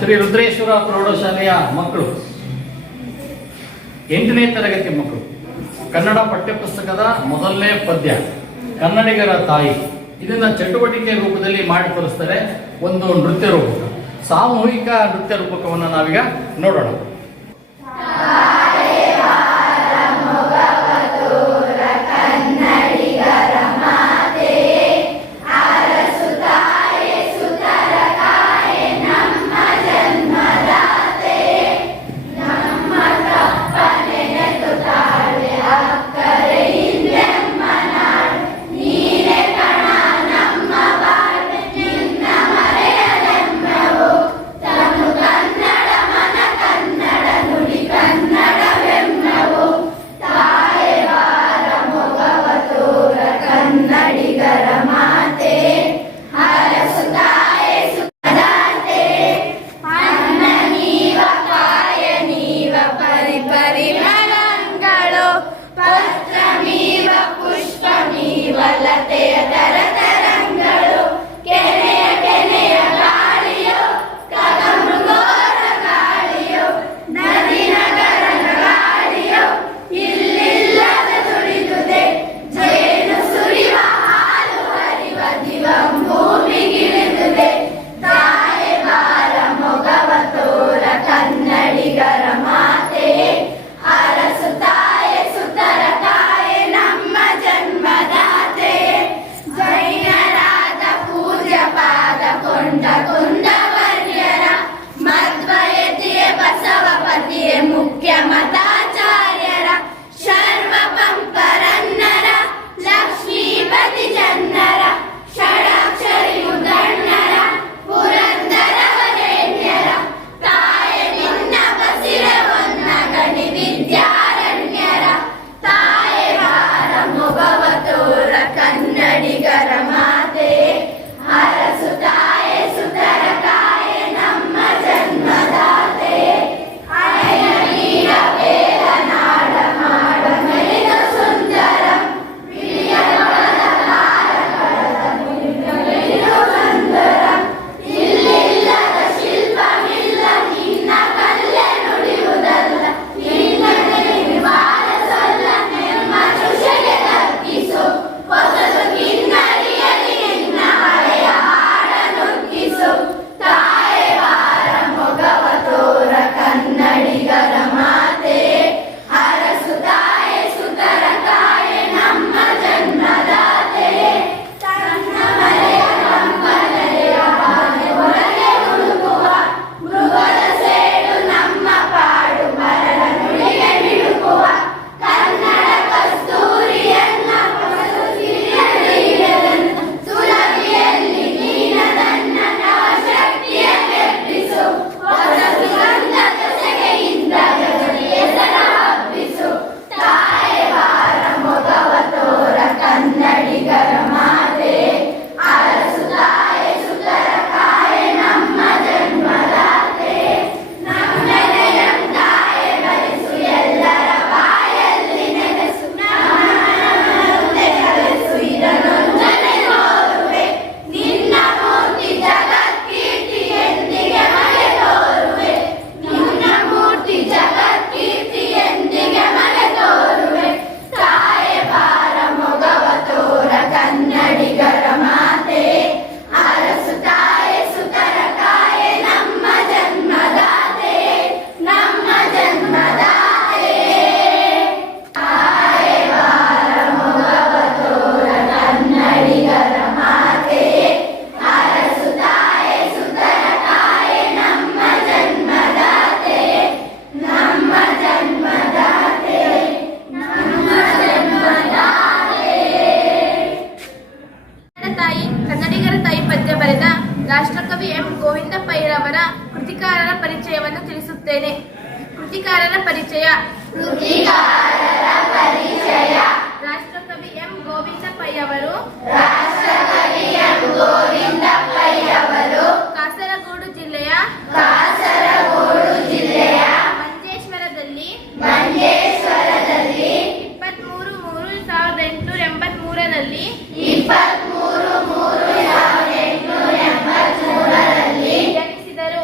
ಶ್ರೀ ರುದ್ರೇಶ್ವರ ಪ್ರೌಢಶಾಲೆಯ ಮಕ್ಕಳು 8ನೇ ತರಗತಿ ಮಕ್ಕಳು ಕನ್ನಡ ಪಠ್ಯಪುಸ್ತಕದ ಮೊದಲನೇ ಪದ್ಯ ಕನ್ನಡಿಗರ ತಾಯಿ ಇದನ್ನ ಚಟುವಟಿಕೆ ರೂಪದಲ್ಲಿ ಮಾಡಿ ತೋರಿಸ್ತಾರೆ. ಒಂದು ನೃತ್ಯ ರೂಪಕ, ಸಾಮೂಹಿಕ ನೃತ್ಯ ರೂಪಕವನ್ನು ನಾವೀಗ ನೋಡೋಣ. ರಾಷ್ಟ್ರಕವಿ ಎಂ ಗೋವಿಂದ ಪೈರವರ ಕೃತಿಕಾರರ ಪರಿಚಯವನ್ನು ತಿಳಿಸುತ್ತೇನೆ. ಕೃತಿಕಾರರ ಪರಿಚಯ. ರಾಷ್ಟ್ರಕವಿ ಎಂ ಗೋವಿಂದ ಪೈಯವರು ಕಾಸರಗೋಡು ಜಿಲ್ಲೆಯ ಮಂಜೇಶ್ವರದಲ್ಲಿ 23/3/1883ರಲ್ಲಿ ಜನಿಸಿದರು.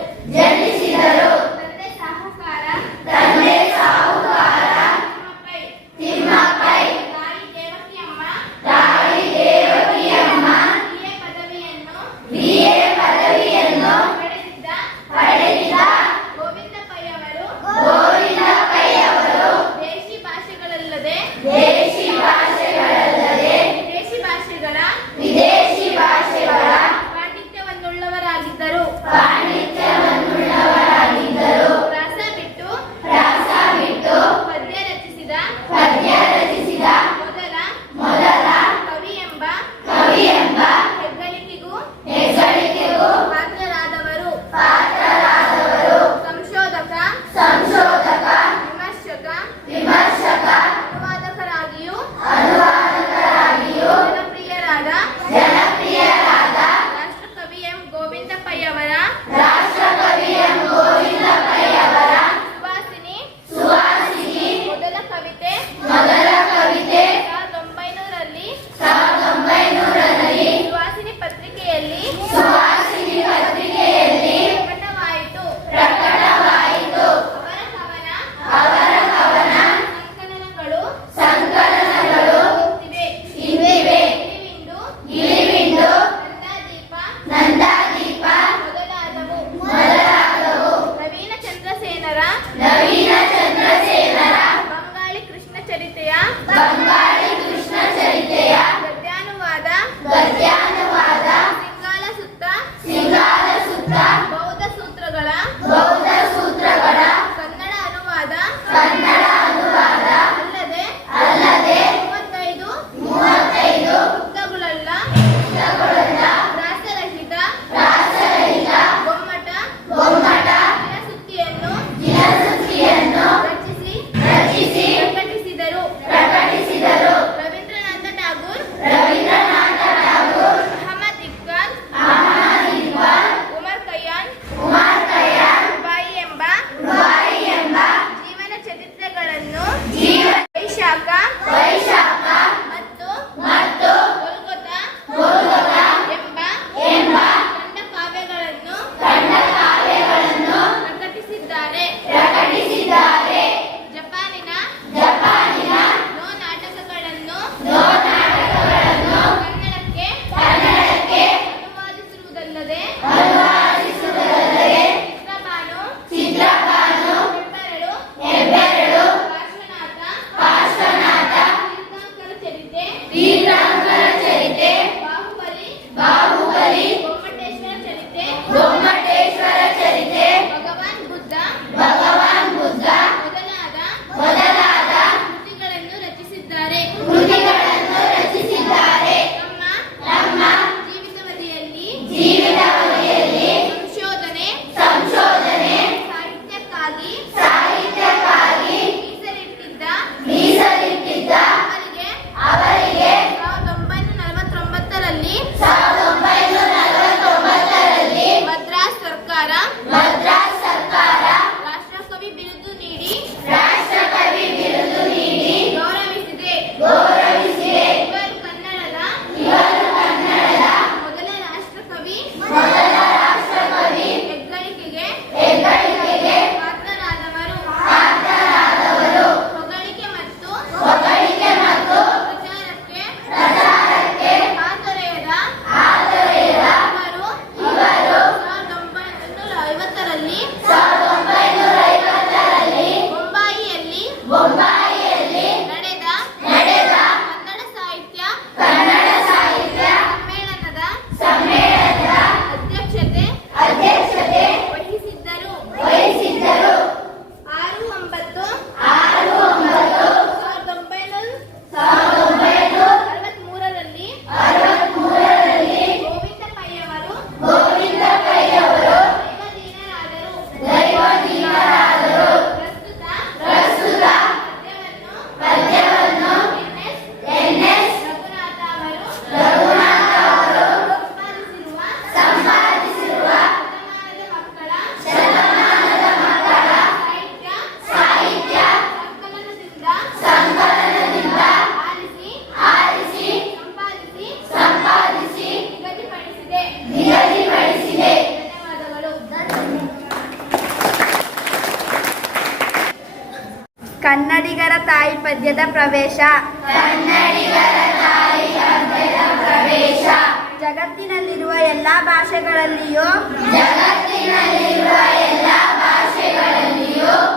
ಸರ್ಕಾರ ರಾಷ್ಟ್ರಕವಿ ಬಿರುದು ನೀಡಿ ಗೌರವಿಸಿದೆ. ಇವರು ಕನ್ನಡದ ಮೊದಲ ರಾಷ್ಟ್ರಕವಿ ಹೆಗ್ಗಳಿಕೆಗೆ ಪಾತ್ರರಾದವರು. ಹೊಗಳಿಕೆ ಮತ್ತು ಪ್ರಚಾರಕ್ಕೆ ಹಾತೊರೆಯದ ಇವರು 1950ರಲ್ಲಿ ಬೊಂಬಾಯಿಯಲ್ಲಿ ನಡೆದ ಕನ್ನಡ ಸಾಹಿತ್ಯ ಸಮ್ಮೇಳನದ ಅಧ್ಯಕ್ಷತೆ ವಹಿಸಿದ್ದರು. 6-9-1963ರಲ್ಲಿ ಗೋವಿಂದ ಪೈ ಅವರು ದೈವಾಧೀನರಾದರು. ಪ್ರಸ್ತುತ ಪದ್ಯವನ್ನು ಎನ್.ಎಸ್. ರಘುನಾಥ ಅವರು ಸಂಪಾದಿಸಿರುವ ಶತಮಾನದ ಮಕ್ಕಳ ಸಾಹಿತ್ಯ ಸಂಕಲನದಿಂದ ಆರಿಸಿ ಸಂಪಾದಿಸಿ ನಿಗದಿಪಡಿಸಿದೆ. ಧನ್ಯವಾದಗಳು. ಕನ್ನಡಿಗರ ತಾಯಿ ಪದ್ಯದ ಪ್ರವೇಶ. ಜಗತ್ತಿನಲ್ಲಿರುವ ಎಲ್ಲಾ ಭಾಷೆಗಳಲ್ಲಿಯೂ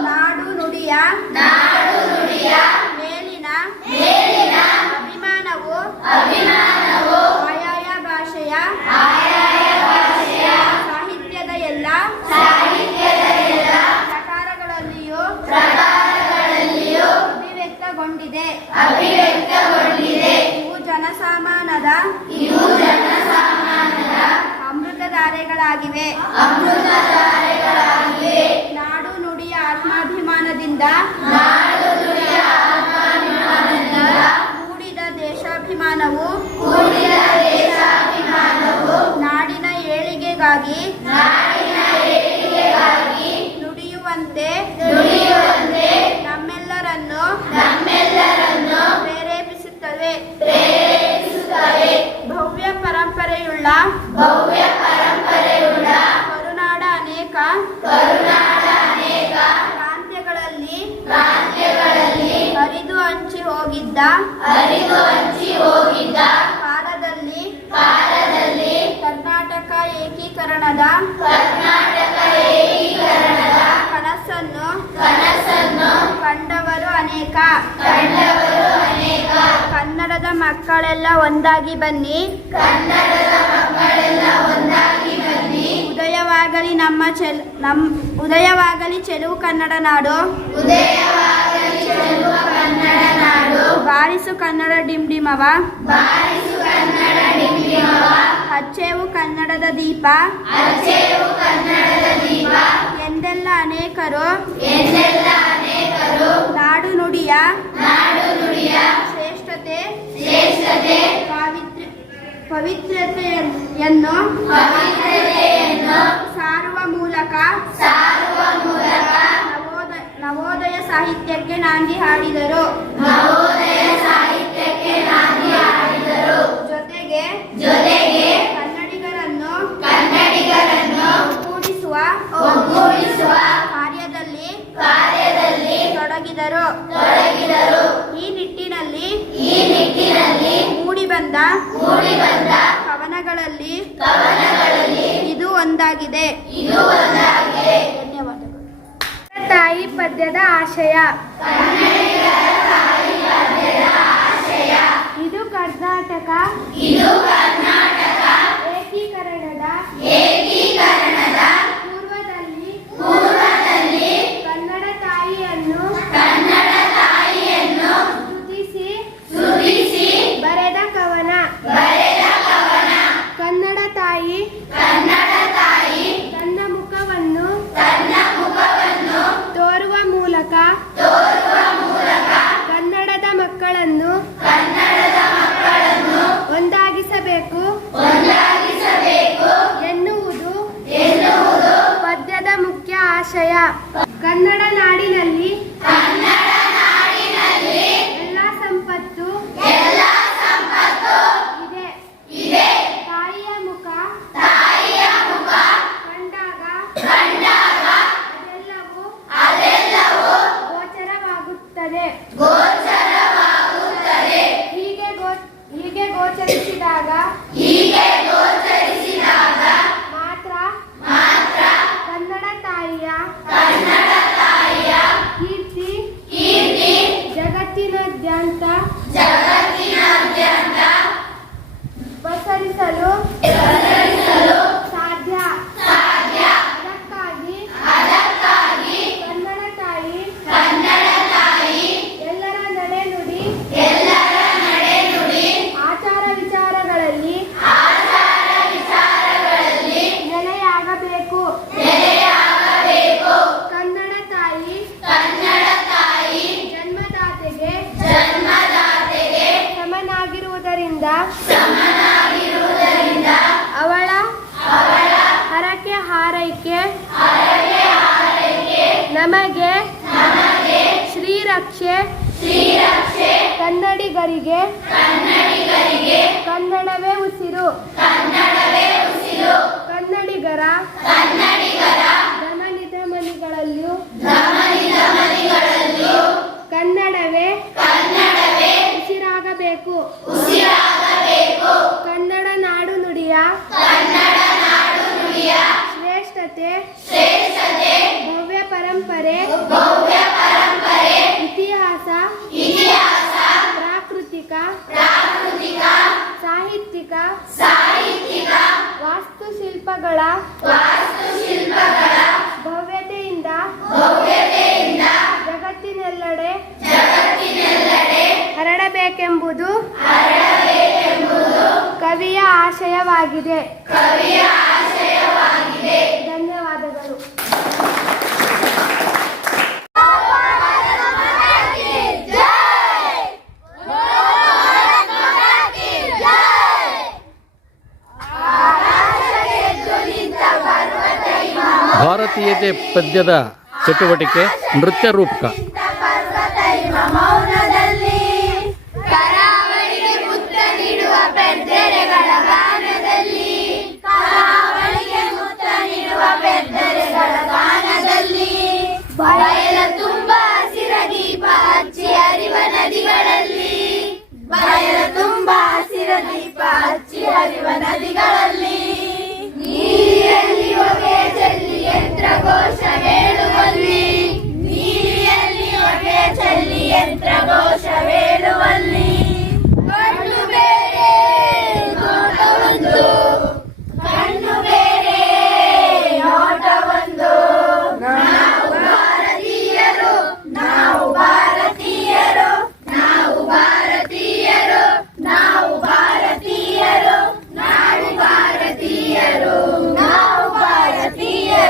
ನಾಡು ನುಡಿಯ ಮೇಲಿನ ಅಭಿಮಾನವು ಆಯಾಯ ಭಾಷೆಯ ಸಾಹಿತ್ಯದ ಎಲ್ಲ ಪ್ರಕಾರಗಳಲ್ಲಿಯೂ ಅಭಿವ್ಯಕ್ತಗೊಂಡಿದೆ. ಇವು ಜನಸಾಮಾನ್ಯದ ಅಮೃತಧಾರೆಗಳಾಗಿವೆ. ನಾಡು ನುಡಿಯ ಆತ್ಮಾಭಿಮಾನದಿಂದ ಕೂಡಿದ ದೇಶಾಭಿಮಾನವು ನಾಡಿನ ಏಳಿಗೆಗಾಗಿ ನುಡಿಯುವಂತೆ ನಮ್ಮೆಲ್ಲರನ್ನು ಪ್ರೇರೇಪಿಸುತ್ತವೆ. ಭವ್ಯ ಪರಂಪರೆಯುಳ್ಳ ಕರುನಾಡ ಅನೇಕ ಪ್ರಾಂತ್ಯಗಳಲ್ಲಿ ಹರಿದು ಹಂಚಿ ಹೋಗಿದ್ದ ಕಾಲದಲ್ಲಿ ಕರ್ನಾಟಕ ಏಕೀಕರಣದ ಕನಸನ್ನು ಕಂಡವರು ಅನೇಕ. ಕನ್ನಡದ ಮಕ್ಕಳೆಲ್ಲ ಒಂದಾಗಿ ಬನ್ನಿ. ಉದಯವಾಗಲಿ ಚೆಲುವು ಕನ್ನಡ ನಾಡು. ಬಾರಿಸು ಕನ್ನಡ ಡಿಂಡಿಮವ. ಹಚ್ಚೇವು ಕನ್ನಡದ ದೀಪ. ಎಂದೆಲ್ಲ ಅನೇಕರು ನಾಡು ನುಡಿಯ ಶ್ರೇಷ್ಠತೆ ಪವಿತ್ರತೆಯನ್ನು ಸಾರುವ ಮೂಲಕ ನವೋದಯ ಸಾಹಿತ್ಯಕ್ಕೆ ನಾಂದಿ ಹಾಡಿದರು. ಜೊತೆಗೆ ಕನ್ನಡಿಗರನ್ನು ಒಗ್ಗೂಡಿಸುವ ಕಾರ್ಯದಲ್ಲಿ ತೊಡಗಿದರು. ಈ ನಿಟ್ಟಿನಲ್ಲಿ ಮೂಡಿಬಂದ ಕವನಗಳಲ್ಲಿ ಇದು ಒಂದಾಗಿದೆ. ಧನ್ಯವಾದಗಳು. ತಾಯಿ ಪದ್ಯದ ಆಶಯ. ಇದು ಕರ್ನಾಟಕ ಏಕೀಕರಣದ ಪೂರ್ವದಲ್ಲಿ ಕನ್ನಡ ತಾಯಿಯನ್ನು ಸ್ತುತಿಸಿ ಬರೆದ ಕವನ. ಕನ್ನಡ ತಾಯಿ ತನ್ನ ಮುಖವನ್ನು ತೋರುವ ಮೂಲಕ ಕನ್ನಡದ ಮಕ್ಕಳನ್ನು ಒಂದಾಗಿಸಬೇಕು. ಆಶಯ. ಕನ್ನಡ ನಾಡಿನಲ್ಲಿ ಎಲ್ಲ ಸಂಪತ್ತು ಇದೆ. ತಾಯಿಯ ಮುಖ ಕಂಡಾಗ ಅದೆಲ್ಲವೂ ಗೋಚರವಾಗುತ್ತದೆ. ಹೀಗೆ ಗೋಚರಿಸಿದಾಗ ಮಾತ್ರ ಕನ್ನಡ ತಾಯಿಯ ಕೀರ್ತಿ ಜಗತ್ತಿನಾದ್ಯಂತ ಪಸರಿಸಲು ಸಾಧ್ಯ. ಅದಕ್ಕಾಗಿ ಕನ್ನಡ ತಾಯಿ ಎಲ್ಲರ ನಡೆ ನುಡಿ ಆಚಾರ ವಿಚಾರಗಳಲ್ಲಿ ನೆಲೆಯಾಗಬೇಕು. ಕನ್ನಡ ತಾಯಿ ಜನ್ಮದಾತೆಗೆ ಸಮನಾಗಿರುವುದರಿಂದ ಅವಳ ಹರಕೆ ಹಾರೈಕೆ ನಮಗೆ ಶ್ರೀರಕ್ಷೆ. ಕನ್ನಡಿಗರಿಗೆ ಕನ್ನಡವೇ ಉಸಿರು. ಕನ್ನಡಿಗರ ಧಮನಿಧಮನಿಗಳಲ್ಲಿಯೂ ಕನ್ನಡವೇ ಉಸಿರಾಗಬೇಕು. ಕನ್ನಡ ನಾಡು ನುಡಿಯ ಶ್ರೇಷ್ಠತೆ ಭವ್ಯ ಪರಂಪರೆ ಇತಿಹಾಸ ಪ್ರಾಕೃತಿಕ ಸಾಹಿತ್ಯಿಕ ವಾಸ್ತುಶಿಲ್ಪಗಳ ಭವ್ಯತೆಯಿಂದ ಜಗತ್ತಿನೆಲ್ಲೆಡೆ ಹರಡಬೇಕೆಂಬುದು ಕವಿಯ ಆಶಯವಾಗಿದೆ. ಧನ್ಯವಾದಗಳು. ಭಾರತೀಯತೆ ಪದ್ಯದ ಚಟುವಟಿಕೆ ನೃತ್ಯ ರೂಪಕ. ಕರಾವಳಿಗೆ ಮುತ್ತ ನೀಡುವ ಬೆರ್ದೆರೆಗಳ ಗಾನದಲ್ಲಿ ಬಯಲ ತುಂಬ ಹಸಿರ ದೀಪ ಹಚ್ಚಿ ಹರಿವ ನದಿಗಳಲ್ಲಿ ನೀರಿಯಲ್ಲಿ ಹೊಗೆ ಚೆಲ್ಲಿ ಯಂತ್ರಘೋಷ ಹೇಳುವಲ್ಲಿ ಕಣ್ಣು ಬೇರೆ ನೋಟವೊಂದು ನಾವು ಭಾರತೀಯರು ನಾವು ಭಾರತೀಯರು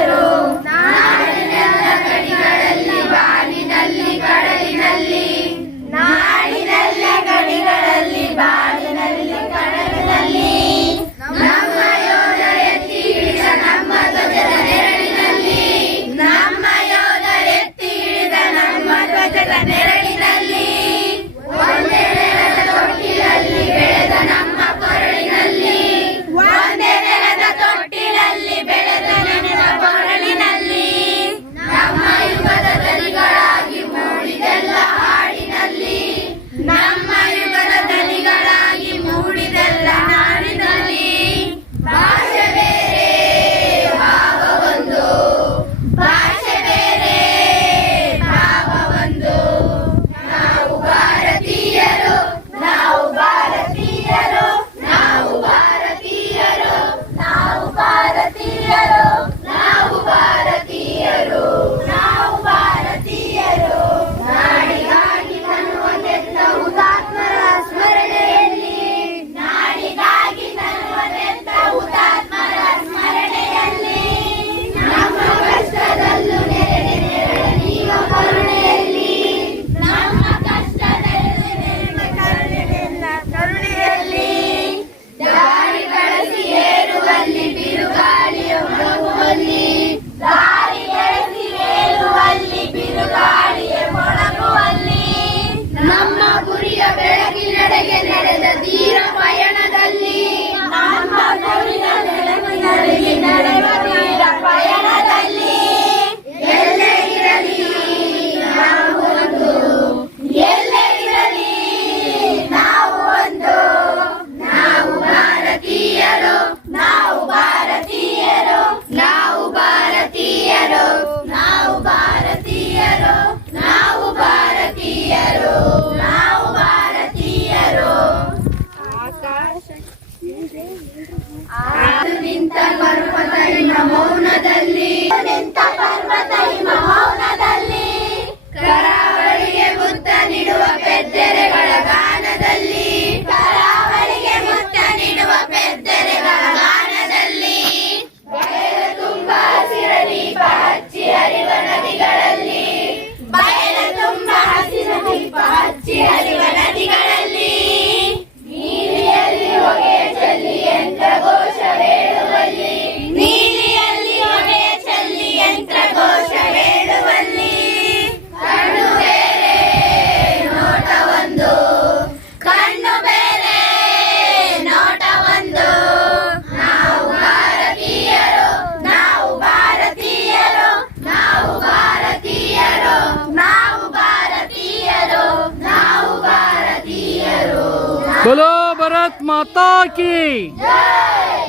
बोलो भारत माता की,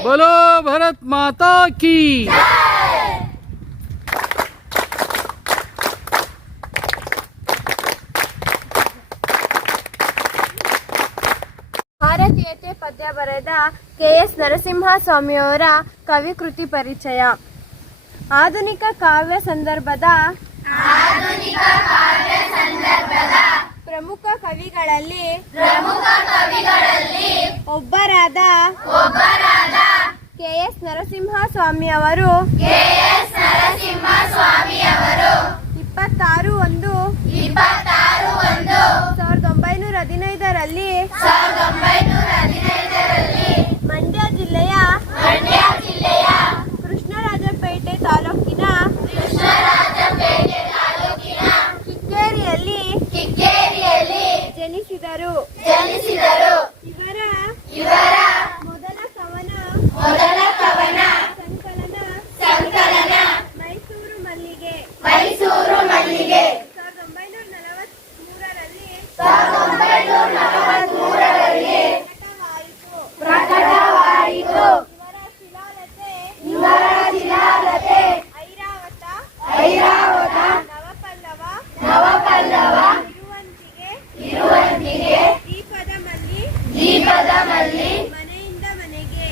बोलो भारत माता की। ಭಾರತೀಯತೆ ಪದ್ಯ ಬರೆದ ಕೆ.ಎಸ್. ನರಸಿಂಹಸ್ವಾಮಿಯವರ ಕವಿಕೃತಿ ಪರಿಚಯ. ಆಧುನಿಕ ಕಾವ್ಯ ಸಂದರ್ಭದ ಪ್ರಮುಖ ಕವಿಗಳಲ್ಲಿ ಒಬ್ಬರಾದ ಕೆ.ಎಸ್. ನರಸಿಂಹಸ್ವಾಮಿ ಅವರು 26/1/1915ರಲ್ಲಿ ಮಂಡ್ಯ ಜಿಲ್ಲೆಯ ಕೃಷ್ಣರಾಜಪೇಟೆ ತಾಲೂಕಿನ ಕಿಕ್ಕೇರಿಯಲ್ಲಿ ಜನಿಸಿದರು. ಇವರ ಮೊದಲ ಕವನ ಸಂಕಲನ ಮೈಸೂರು ಮಲ್ಲಿಗೆ 1943ರಲ್ಲಿ ಪ್ರಕಟವಾಯಿತು. ಇವರ ಶಿಲಾಲತೆ ಐರಾವತ ನವಪಲ್ಲವ ಇರುವಂತಿಗೆ ದೀಪದ ಮಲ್ಲಿ ಮನೆಯಿಂದ ಮನೆಗೆ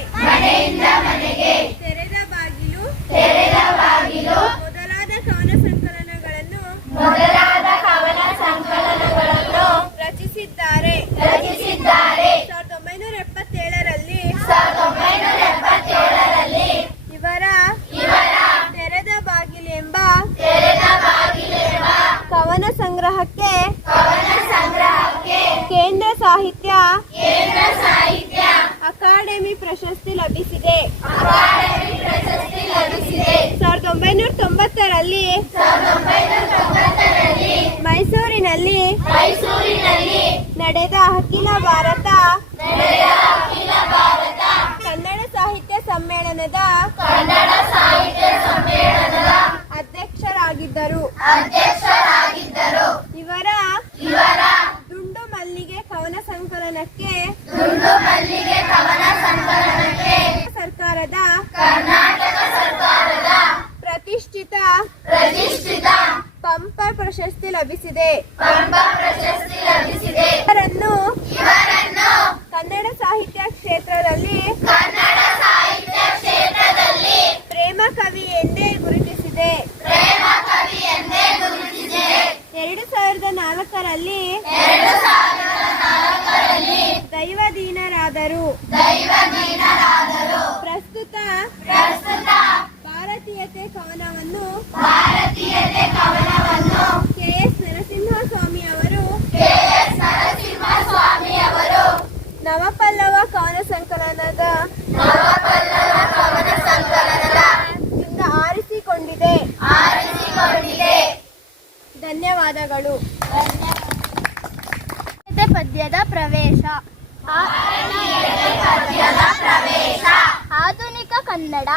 ತೆರೆದ ಬಾಗಿಲು ಮೊದಲಾದ ಕವನ ಸಂಕಲನಗಳನ್ನು ರಚಿಸಿದ್ದಾರೆ. 1977ರಲ್ಲಿ ಇವರ ತೆರೆದ ಬಾಗಿಲು ಎಂಬ ಕವನ ಸಂಗ್ರಹಕ್ಕೆ ಕೇಂದ್ರ ಸಾಹಿತ್ಯ ಅಕಾಡೆಮಿ ಪ್ರಶಸ್ತಿ ಲಭಿಸಿದೆ. 1990ರಲ್ಲಿ ಮೈಸೂರಿನಲ್ಲಿ ನಡೆದ ಅಖಿಲ ಭಾರತ ಕನ್ನಡ ಸಾಹಿತ್ಯ ಸಮ್ಮೇಳನದ ಅಧ್ಯಕ್ಷರಾಗಿದ್ದರು. ಇವರ ದುಂಡು ಮಲ್ಲಿಗೆ ಕವನ ಸಂಕಲನಕ್ಕೆ ಕರ್ನಾಟಕ ಸರ್ಕಾರದ ಪ್ರತಿಷ್ಠಿತ ಪಂಪ ಪ್ರಶಸ್ತಿ ಲಭಿಸಿದೆ. ಇವರನ್ನು ಕನ್ನಡ ಸಾಹಿತ್ಯ ಕ್ಷೇತ್ರದಲ್ಲಿ ಪ್ರೇಮ ಕವಿ ಎಂದೇ ಗುರುತಿಸಿದೆ. 2004ರಲ್ಲಿ ದೈವಾಧೀನರಾದರು. ಪ್ರಸ್ತುತ ಭಾರತೀಯತೆ ಕವನವನ್ನು ಕೆ.ಎಸ್. ನರಸಿಂಹಸ್ವಾಮಿ ಅವರು ನವಪಲ್ಲವ ಕವನ ಸಂಕಲನದ ಇಂದ ಆರಿಸಿಕೊಂಡಿದೆ. ಧನ್ಯವಾದಗಳು. ಪದ್ಯದ ಪ್ರವೇಶ. ಆಧುನಿಕ ಕನ್ನಡ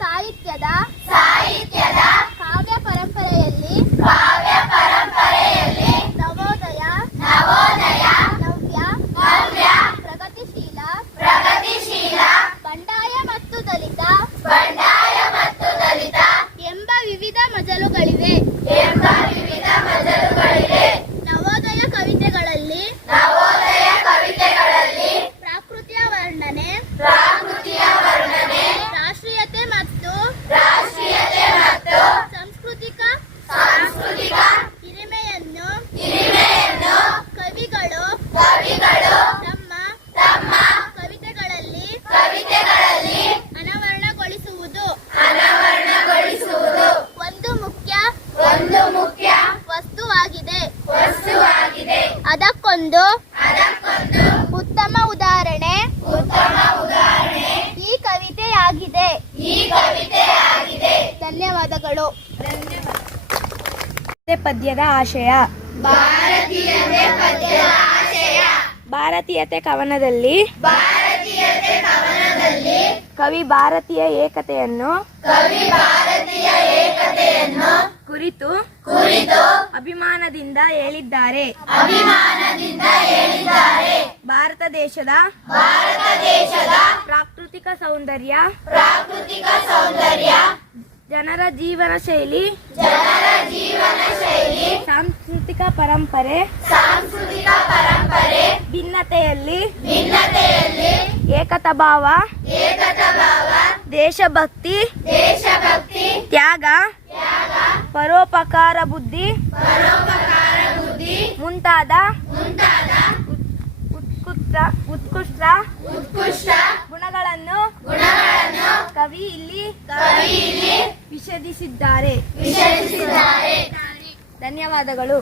ಸಾಹಿತ್ಯದ ಕಾವ್ಯ ಪರಂಪರೆಯಲ್ಲಿ ನವೋದಯ ನವ್ಯ ಪ್ರಗತಿಶೀಲ ಬಂಡಾಯ ಮತ್ತು ದಲಿತ ಎಂಬ ವಿವಿಧ ಮಜಲುಗಳಿವೆ. ನವೋದಯ ಕವಿತೆಗಳಲ್ಲಿ ಪ್ರಾಕೃತಿಯ ವರ್ಣನೆ ರಾಷ್ಟ್ರೀಯತೆ ಮತ್ತು ಸಾಂಸ್ಕೃತಿಕ ಹಿರಿಮೆಯನ್ನು ಕವಿಗಳು ತಮ್ಮ ಕವಿತೆಗಳಲ್ಲಿ ಅನಾವರಣಗೊಳಿಸುವುದು ಒಂದು ಮುಖ್ಯ ವಸ್ತುವಾಗಿದೆ. ಅದಕ್ಕೊಂದು ಉತ್ತಮ ಉದಾಹರಣೆ ಈ ಕವಿತೆಯಾಗಿದೆ. ಧನ್ಯವಾದಗಳು. ಪದ್ಯದ ಆಶಯ. ಭಾರತೀಯತೆ ಕವನದಲ್ಲಿ ಕವಿ ಭಾರತೀಯ ಏಕತೆಯನ್ನು ಕುರಿತು ಅಭಿಮಾನದಿಂದ ಹೇಳಿದ್ದಾರೆ. ಭಾರತ ದೇಶದ ಪ್ರಾಕೃತಿಕ ಸೌಂದರ್ಯ, ಜನರ ಜೀವನ ಶೈಲಿ, ಸಾಂಸ್ಕೃತಿಕ ಪರಂಪರೆ, ಭಿನ್ನತೆಯಲ್ಲಿ ಏಕತಾ ಭಾವ, ದೇಶಭಕ್ತಿ, ತ್ಯಾಗ, ಪರೋಪಕಾರ ಬುದ್ಧಿ ಮುಂತಾದ ಉತ್ಕೃಷ್ಟ ಗುಣಗಳನ್ನು ಕವಿ ಇಲ್ಲಿ ವಿಷದಿಸಿದ್ದಾರೆ. ಧನ್ಯವಾದಗಳು.